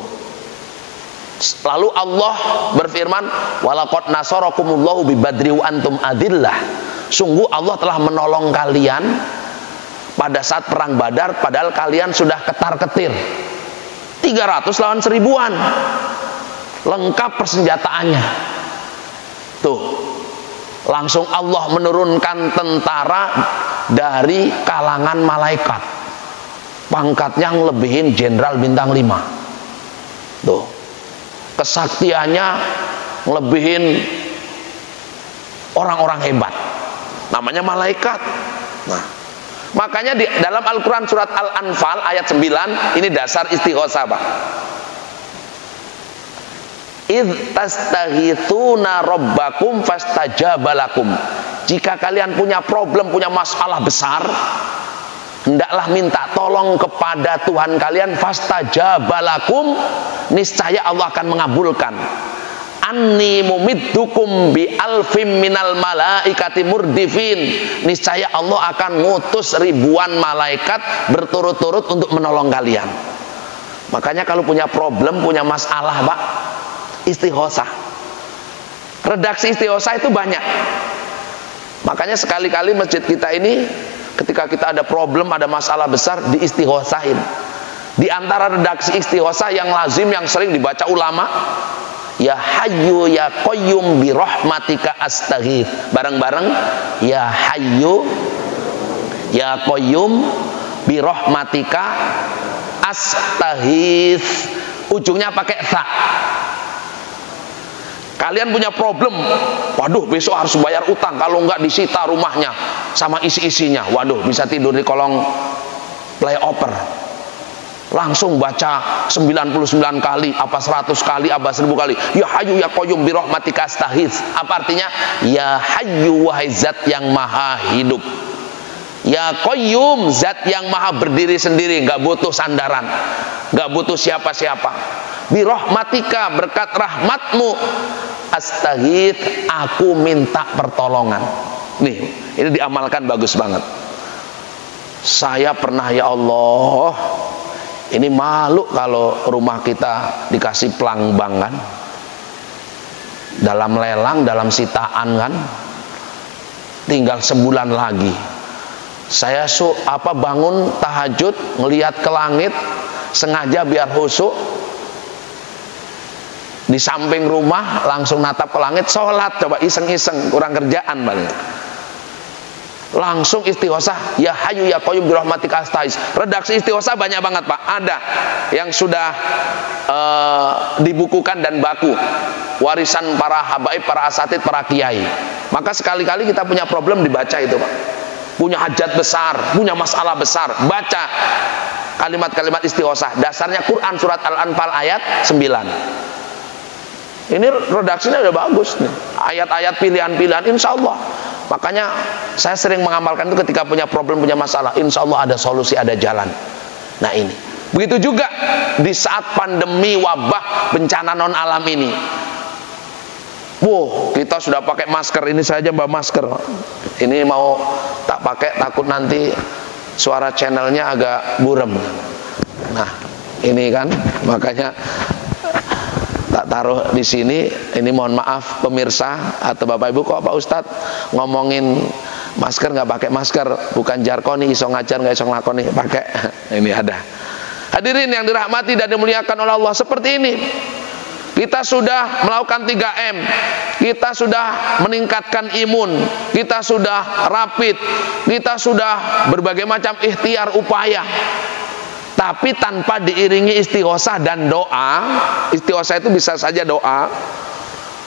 Lalu Allah berfirman, "Walaqad nasarakumullahu bi Badri wa antum adillah." Sungguh Allah telah menolong kalian pada saat perang Badar padahal kalian sudah ketar-ketir. 300 lawan 1000-an. Lengkap persenjataannya. Tuh. Langsung Allah menurunkan tentara dari kalangan malaikat. Pangkatnya ngelebihin jenderal bintang 5. Tuh. Kesaktiannya ngelebihin orang-orang hebat. Namanya malaikat. Nah, makanya di dalam Al-Quran surat Al-Anfal ayat 9, ini dasar istighosah Pak. Idh tastaghitsuna rabbakum fastajabalakum. Jika kalian punya problem, punya masalah besar, hendaklah minta tolong kepada Tuhan kalian, fastajabalakum, niscaya Allah akan mengabulkan. Anni mumiddukum bi alfim minal malaikati murdifin. Niscaya Allah akan ngutus ribuan malaikat berturut-turut untuk menolong kalian. Makanya kalau punya problem, punya masalah Pak, istighosah. Redaksi istighosah itu banyak. Makanya sekali-kali masjid kita ini, ketika kita ada problem, ada masalah besar, diistighosahin. Di antara redaksi istighosah yang lazim, yang sering dibaca ulama, Ya Hayyu Ya Qayyum bi rahmatika astaghits. Bareng-bareng, Ya Hayyu Ya Qayyum bi rahmatika astaghits. Ujungnya pakai tha. Kalian punya problem, waduh besok harus bayar utang, kalau enggak disita rumahnya sama isi-isinya. Waduh, bisa tidur di kolong flyover. Langsung baca 99 kali, apa 100 kali, apa 1000 kali. Ya Hayyu Ya Qayyum bi rahmatika astaghits. Apa artinya? Ya Hayyu, wahai zat yang maha hidup. Ya Qayyum, zat yang maha berdiri sendiri, nggak butuh sandaran, nggak butuh siapa-siapa. Bi rahmatika, berkat rahmatmu, astaghits, aku minta pertolongan. Nih, ini diamalkan bagus banget. Saya pernah, ya Allah, ini malu kalau rumah kita dikasih pelang bank kan, dalam lelang, dalam sitaan kan, tinggal sebulan lagi. Saya bangun tahajud, ngelihat ke langit, sengaja biar khusyuk, di samping rumah langsung natap ke langit, sholat, coba iseng-iseng, kurang kerjaan balik. Langsung istighosah, Ya Hayyu Ya Qayyum bi rahmatika astaghits. Redaksi istighosah banyak banget Pak. Ada yang sudah dibukukan dan baku, warisan para habaib, para asatid, para kiai. Maka sekali-kali kita punya problem, dibaca itu Pak. Punya hajat besar, punya masalah besar, baca kalimat-kalimat istighosah. Dasarnya Quran surat Al-Anfal ayat 9. Ini redaksinya udah bagus nih. Ayat-ayat pilihan-pilihan, insya Allah. Makanya saya sering mengamalkan itu ketika punya problem, punya masalah, insya Allah ada solusi, ada jalan. Nah ini. Begitu juga di saat pandemi, wabah, bencana non alam ini. Wow, kita sudah pakai masker, ini saja bawa masker. Ini mau tak pakai, takut nanti suara channelnya agak burem. Nah, ini kan, makanya tak taruh di sini. Ini mohon maaf pemirsa atau Bapak Ibu, kok Pak Ustadz ngomongin masker nggak pakai masker, bukan jarkoni, iso ngajar nggak iso ngelakoni, pakai. Ini ada. Hadirin yang dirahmati dan dimuliakan oleh Allah, seperti ini. Kita sudah melakukan 3M, kita sudah meningkatkan imun, kita sudah rapid, kita sudah berbagai macam ikhtiar upaya. tapi tanpa diiringi istighosah dan doa. Istighosah itu bisa saja doa,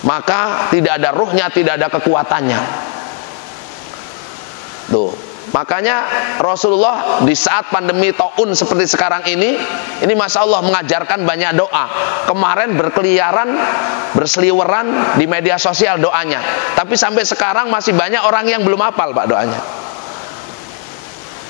maka tidak ada ruhnya, tidak ada kekuatannya. Tuh, makanya Rasulullah di saat pandemi taun seperti sekarang ini Masya Allah mengajarkan banyak doa. Kemarin berkeliaran, berseliweran di media sosial doanya, tapi sampai sekarang masih banyak orang yang belum hafal Pak doanya.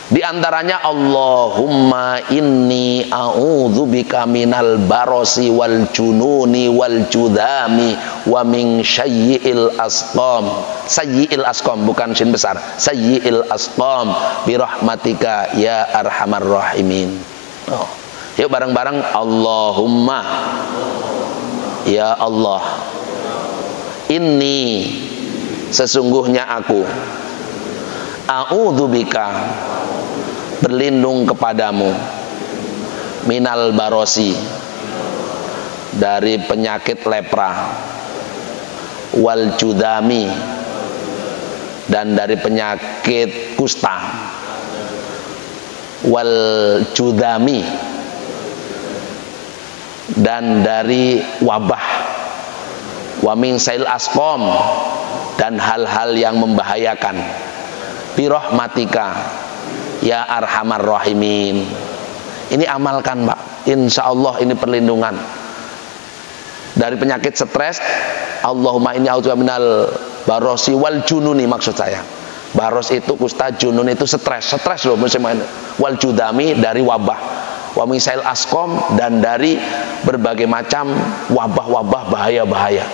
Di antaranya Allahumma inni a'udzubika minal barosi wal jununi wal judami wa min sayyi'il asqam. Sayyi'il asqam, bukan sin besar. Sayyi'il asqam birahmatika ya arhamar rahimin. Oh. Yuk bareng-bareng, Allahumma, ya Allah, inni, sesungguhnya aku, a'udzubika, berlindung kepadamu, minal barosi, dari penyakit lepra, wal judami, dan dari penyakit kusta, wal judami, dan dari wabah, wa min sail asqam, dan hal-hal yang membahayakan, birahmatika ya arhamar rahimin. Ini amalkan Pak, insya Allah ini perlindungan dari penyakit stres. Allahumma inni a'udzubika minal barosi wal jununi, maksud saya baros itu kusta, junun itu stres loh musim ini. Wal judami, dari wabah, wa misail askom, dan dari berbagai macam wabah-wabah bahaya-bahaya.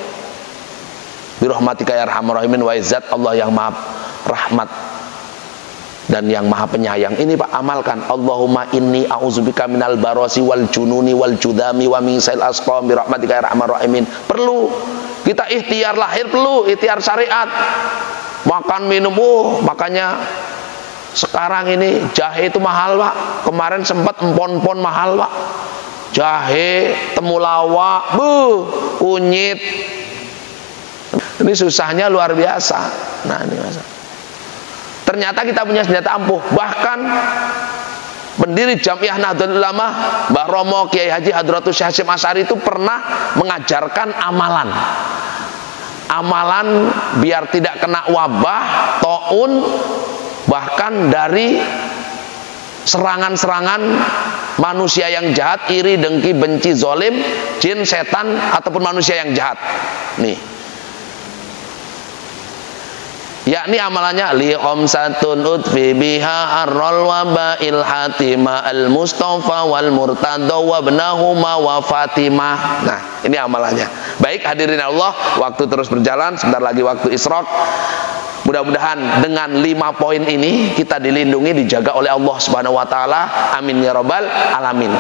Birahmatika ya arhamar rahimin, wa izzat Allah yang maha rahmat dan yang maha penyayang. Ini Pak amalkan. Allahumma inni a'udzubika minal barosi wal jununi wal judami wa min sail asqam birahmatika ya arhamar rahimin. Perlu kita ikhtiar lahir, perlu ikhtiar syariat. Makan minum, makanya sekarang ini jahe itu mahal Pak. Kemarin sempat empon-empon mahal Pak. Jahe, temulawak, kunyit. Ini susahnya luar biasa. Nah ini masa. Ternyata kita punya senjata ampuh. Bahkan pendiri Jamiah Nahdlatul Ulama Mbah Romo Kiai Haji Hadratus Syekh Hasyim Asy'ari itu pernah mengajarkan amalan. Amalan biar tidak kena wabah, taun, bahkan dari serangan-serangan manusia yang jahat, iri, dengki, benci, zolim, jin, setan, ataupun manusia yang jahat. Nih, yakni amalannya li khamsatun utfi biha arrol wabail hatima al mustafa wal murtada wa ibnahuma wa fatimah. Nah ini amalannya. Baik hadirin Allah, waktu terus berjalan, sebentar lagi waktu isyraq. Mudah-mudahan dengan 5 poin ini kita dilindungi, dijaga oleh Allah Subhanahu wa taala. Amin ya rabbal alamin.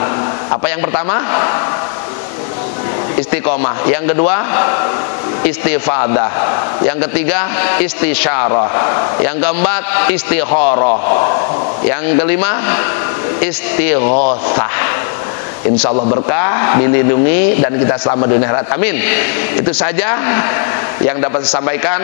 Apa yang pertama? Istiqomah. Yang kedua, istifadah. Yang ketiga, istisyarah. Yang keempat, istikharah. Yang kelima, istighotsah. Insya Allah berkah, dilindungi, dan kita selamat dunia akhirat. Amin. Itu saja yang dapat saya sampaikan.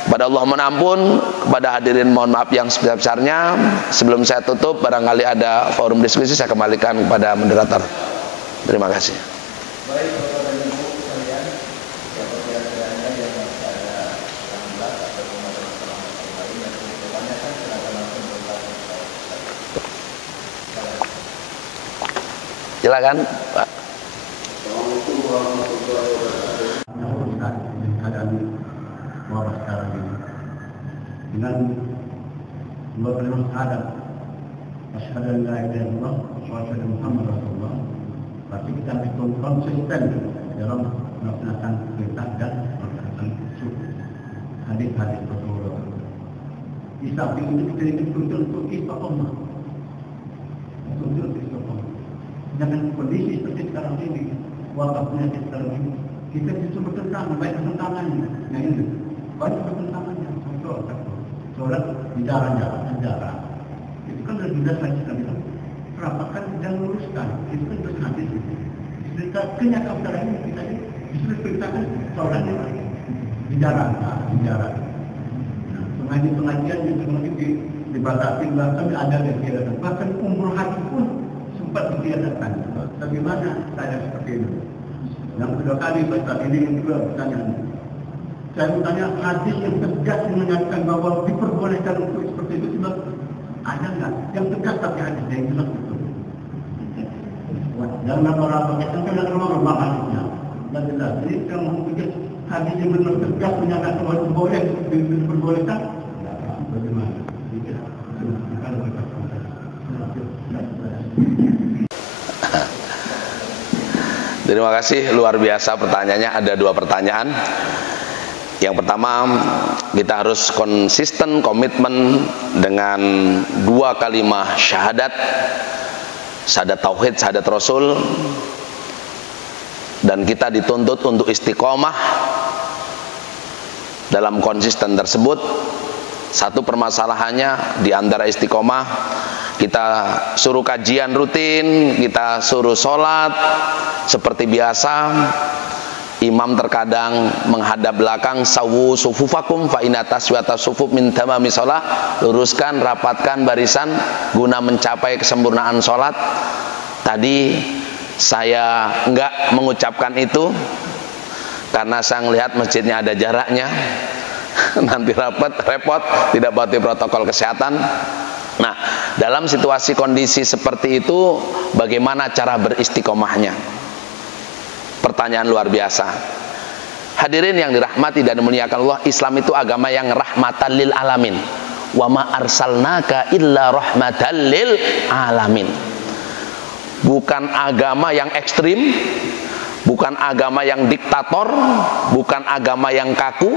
Kepada Allah mohon ampun, kepada hadirin mohon maaf yang sebesar-besarnya. Sebelum saya tutup, barangkali ada forum diskusi, saya kembalikan kepada moderator. Terima kasih. Baik, Bapak dan Ibu sekalian, siapa kira-kiranya yang masih ada lambat atau ada masalah lain yang ingin ditanyakan, silakan langsung bertanya. Silakan, Pak. Assalamualaikum warahmatullahi wabarakatuh. Keadaan wabah sekarang ini dengan berkalimat syahadat, asyhadu an la ilaha illallah wa asyhadu anna Muhammadar Rasulullah. Tapi kita harus konsisten dalam melaksanakan perintah dan melaksanakan hadis-hadis Rasulullah. Di samping itu kita dituntut untuk istiqomah, untuk istiqomah. Dengan kondisi seperti sekarang ini, wabah penyakit sekarang ini, kita justru bertentangan, baik bertentangannya. Nah ini banyak bertentangannya. Solat di jalan-jalan, itu kan sudah jelas lagi kita bilang. Rapatkan dan luruskan, itu kan terus hadis. Kita kenyataan sekarang ini kita justru perintahkan sholat di jalan. Nah, pengajian juga mungkin dibatasi, bahkan ada yang tidak. Bahkan umroh haji pun sempat ditiadakan. Bagaimana saya seperti itu? Yang kedua kali Ustaz, ini yang kedua pertanyaan. Saya bertanya, hadis yang tegas menyatakan bahwa diperbolehkan untuk seperti itu, sebab ada nggak yang tegas tapi hadisnya yang jelas betul? Jangan orang berkaitan dengan orang hadisnya. Dan jelas, jadi kalau mempunyai hadis yang benar tegas menyatakan bahwa itu boleh diperbolehkan, bagaimana? Terima kasih, luar biasa pertanyaannya. Ada 2 pertanyaan. Yang pertama, kita harus konsisten komitmen dengan 2 kalimat syahadat, syahadat tauhid, syahadat rasul, dan kita dituntut untuk istiqomah dalam konsisten tersebut. Satu permasalahannya di antara istiqomah, kita suruh kajian rutin, kita suruh sholat seperti biasa. Imam terkadang menghadap belakang, sawu sufufakum fa inna taswiyata sufuf min tamami shalah, luruskan, rapatkan barisan guna mencapai kesempurnaan sholat. Tadi saya enggak mengucapkan itu karena saya melihat masjidnya ada jaraknya. Nanti repot, tidak patuhi protokol kesehatan. Nah, dalam situasi kondisi seperti itu, bagaimana cara beristiqomahnya? Pertanyaan luar biasa. Hadirin yang dirahmati dan dimuliakan Allah, Islam itu agama yang rahmatan lil alamin. Wa ma arsalnaka illa rahmatan lil alamin. Bukan agama yang ekstrim, bukan agama yang diktator, bukan agama yang kaku,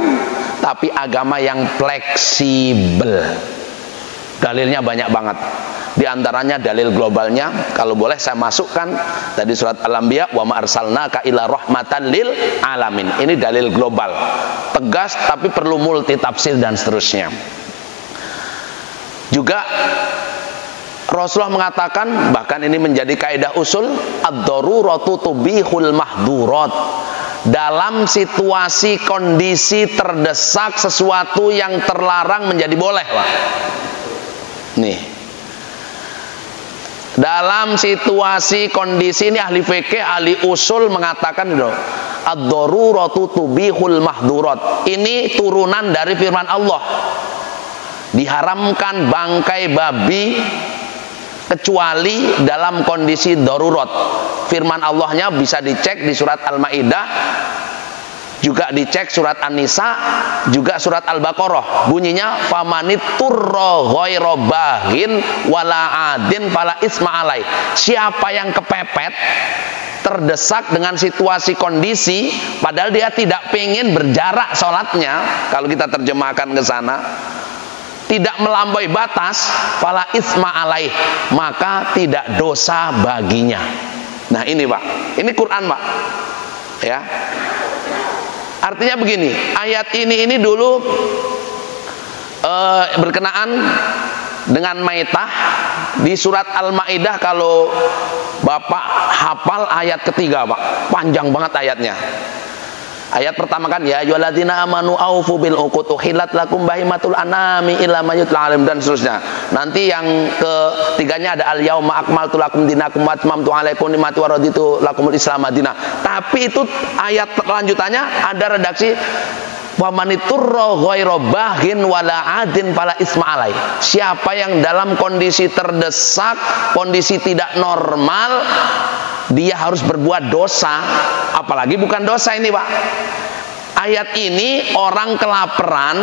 tapi agama yang fleksibel. Dalilnya banyak banget. Di antaranya dalil globalnya, kalau boleh saya masukkan tadi surat Al-Anbiya, wa ma arsalnaka illa rahmatan lil alamin. Ini dalil global, tegas tapi perlu multi tafsir dan seterusnya. Juga Rasulullah mengatakan, bahkan ini menjadi kaidah usul, ad-daruratu tubihul mahdurat. Dalam situasi kondisi terdesak, sesuatu yang terlarang menjadi boleh, Pak. Nih, dalam situasi kondisi ini ahli fikih, ahli usul mengatakan itu ad-daruratu tubihul mahdurat. Ini turunan dari firman Allah. Diharamkan bangkai babi kecuali dalam kondisi darurat. Firman Allahnya bisa dicek di surat Al-Maidah, juga dicek surat An-Nisa, juga surat Al-Baqarah. Bunyinya famanit turra ghairu baghin wala adin fala isma alai. Siapa yang kepepet, terdesak dengan situasi kondisi, padahal dia tidak pengen berjarak sholatnya, kalau kita terjemahkan ke sana, tidak melampaui batas, fala isma alaih, maka tidak dosa baginya. Nah ini Pak, ini Quran Pak, ya. Artinya begini, ayat ini dulu berkenaan dengan maitah di surat Al-Maidah. Kalau Bapak hafal ayat ketiga Pak, panjang banget ayatnya. Ayat pertama kan, ya ayyuhalladzina amanu aufu bil uqud uhillat lakum bahimatul anami illa ma yutla alim, dan seterusnya. Nanti yang ketiganya ada al yauma akmaltu lakum dinakum wa atmamtu alaikum ni'mati wa raditu lakumul islam madinah. Tapi itu ayat lanjutannya ada redaksi famaniturra ghairu baghin wala adin fala isma alai. Siapa yang dalam kondisi terdesak, kondisi tidak normal, dia harus berbuat dosa, apalagi bukan dosa ini Pak. Ayat ini orang kelaparan,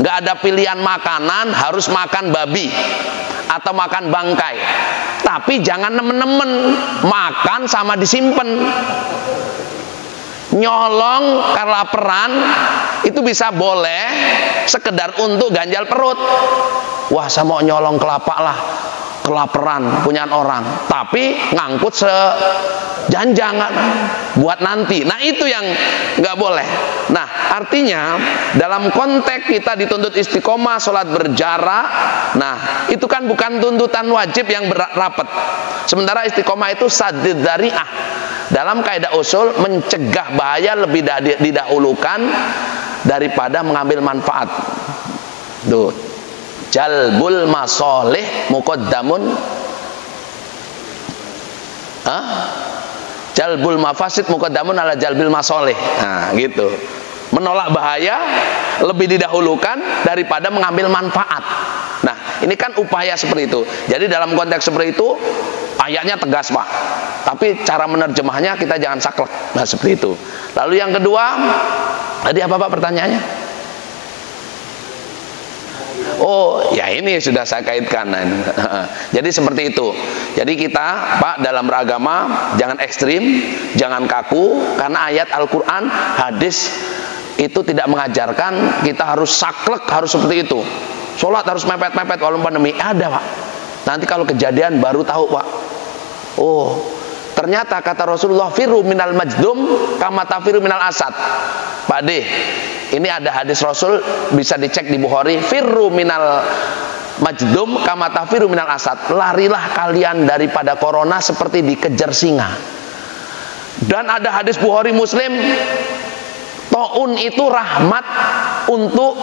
nggak ada pilihan makanan, harus makan babi atau makan bangkai. Tapi jangan nemen-nemen makan sama disimpan. Nyolong kelaparan itu bisa boleh sekedar untuk ganjal perut. Wah, saya mau nyolong kelapa lah, kelaparan punya orang, tapi ngangkut sejanjangan buat nanti. Nah itu yang nggak boleh. Nah artinya dalam konteks kita dituntut istiqomah, sholat berjarak. Nah itu kan bukan tuntutan wajib yang rapat. Sementara istiqomah itu sadid dzari'ah. Dalam kaidah usul, mencegah bahaya lebih didahulukan daripada mengambil manfaat. Tuh, jalbul masolih muqaddamun Jalbul mafasid muqaddamun ala jalbil masoleh. Nah, gitu. Menolak bahaya lebih didahulukan daripada mengambil manfaat. Nah, ini kan upaya seperti itu. Jadi dalam konteks seperti itu ayatnya tegas, Pak. Tapi cara menerjemahnya kita jangan saklek. Nah, seperti itu. Lalu yang kedua, tadi apa Pak pertanyaannya? Oh, ya ini sudah saya kaitkan. Jadi seperti itu. Jadi kita, Pak, dalam beragama jangan ekstrim, jangan kaku, karena ayat Al-Quran, hadis itu tidak mengajarkan kita harus saklek, harus seperti itu. Sholat harus mepet-mepet walaupun pandemi. Ada, Pak. Nanti kalau kejadian baru tahu, Pak. Oh, ternyata kata Rasulullah, firu minal majdum kama tafiru minal asad. Pak D, ini ada hadis Rasul, bisa dicek di Bukhari, firru minal majdum kama tafiru minal asad. Larilah kalian daripada corona seperti dikejar singa. Dan ada hadis Bukhari Muslim, taun itu rahmat untuk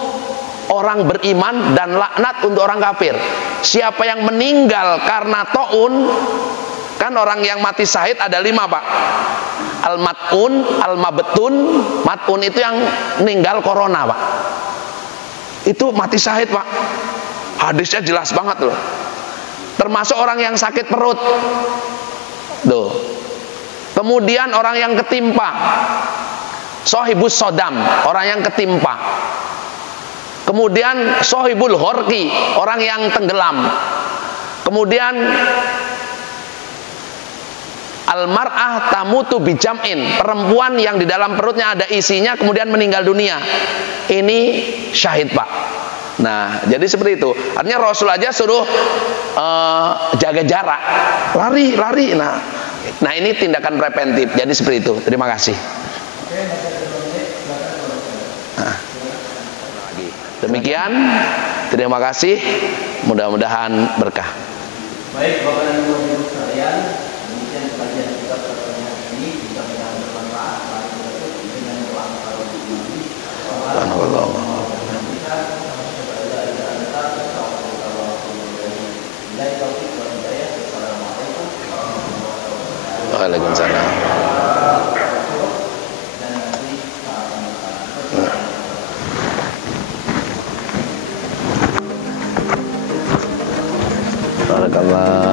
orang beriman dan laknat untuk orang kafir. Siapa yang meninggal karena taun, kan orang yang mati syahid ada 5, Pak. Al-mat'un, al-mabtun. Mat'un itu yang meninggal corona, Pak. Itu mati syahid, Pak. Hadisnya jelas banget loh. Termasuk orang yang sakit perut. Tuh. Kemudian orang yang ketimpa. Sohibus sodam, orang yang ketimpa. Kemudian sohibul horki, orang yang tenggelam. Kemudian al-mar'ah tamutu bijam'in, perempuan yang di dalam perutnya ada isinya kemudian meninggal dunia. Ini syahid, Pak. Nah, jadi seperti itu. Artinya Rasul aja suruh jaga jarak, lari. Nah, ini tindakan preventif. Jadi seperti itu. Terima kasih. Nah, demikian. Terima kasih. Mudah-mudahan berkah. Baik, Bapak dan Ibu sekalian, demikian kajian kita pada hari ini, bisa bermanfaat. Mari kita tutup dengan doa kalau Nabi. Waalaikumsalam. Barakallah.